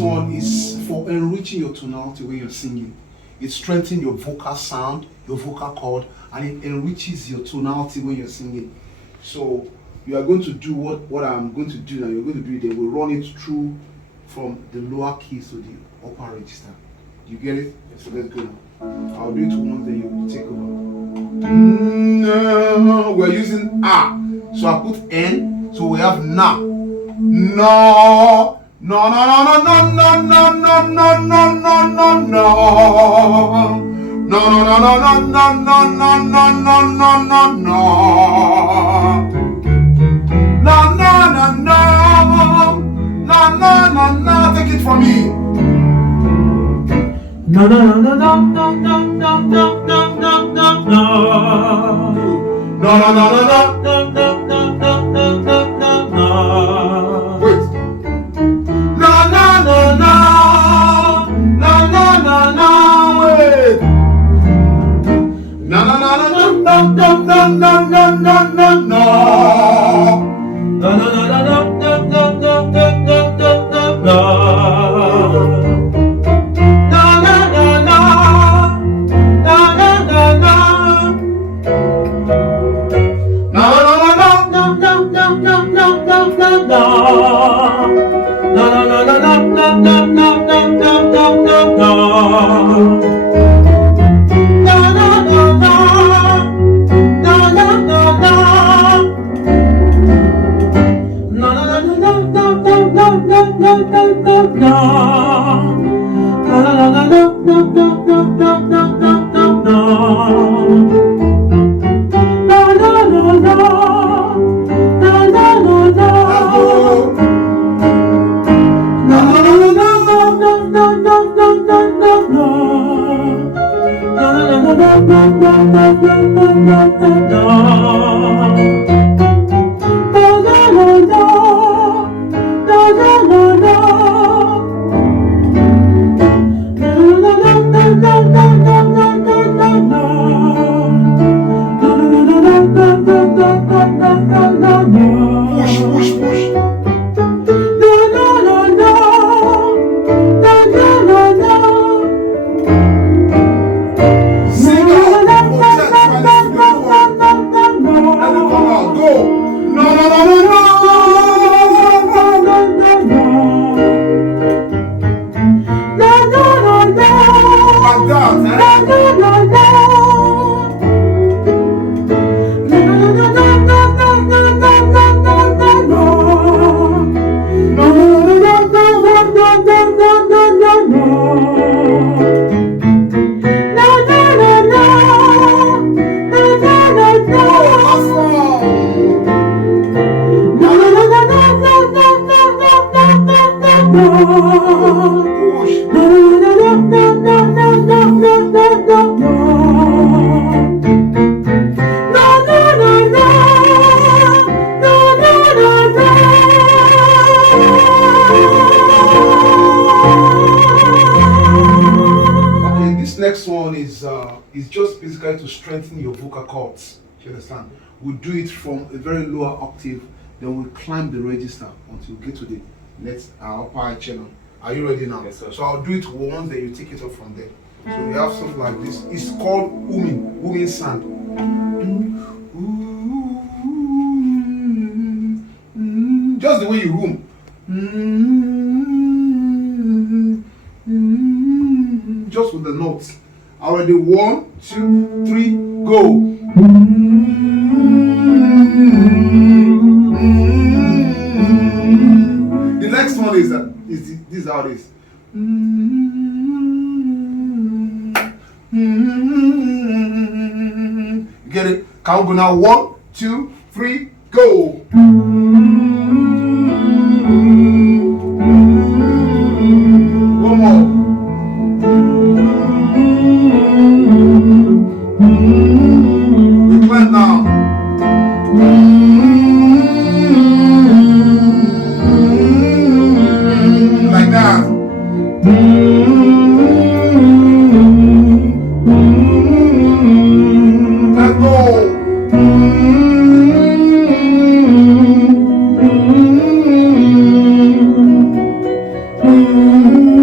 one is for enriching your tonality when you're singing. It strengthens your vocal sound, your vocal cord, and it enriches your tonality when you're singing. So you are going to do what I'm going to do now. You're going to do it. They will run it through from the lower keys to the upper register. You get it? So let's go now. I'll do it once, then you take over. No, we're using A. So I put N. So we have na. No. No, no, no, no, no, no, no, no, no, no, no, no. No, no, no, no, no, no, no, no, no, no, no, no. No, no, no, no. No, no, no, no. Take it from me. No, no, no, no, no, no, no, no, no, no, no, no, no. No, no, no, no, no. No, no, no, no, no, no, no, no. Wait. No, no, no, no. No, no, no, no. Wait. No, no, no, no, no, no, no, no, no, no, no, no, no. No, no, no, no, no, no, no, no, no, no, no, no. Next one is just basically to strengthen your vocal cords. You understand? We do it from a very lower octave, then we climb the register until we get to the next upper channel. Are you ready now? Yes, sir. So I'll do it once, then you take it up from there. So we have something like this. It's called humming sound. Just the way you hum. Just with the notes. Already 1, 2, 3, go. The next one is this is how it is. You get it? Can we go now? 1, 2, 3, go. One more. We climb now. Like that. Let's go. Mm.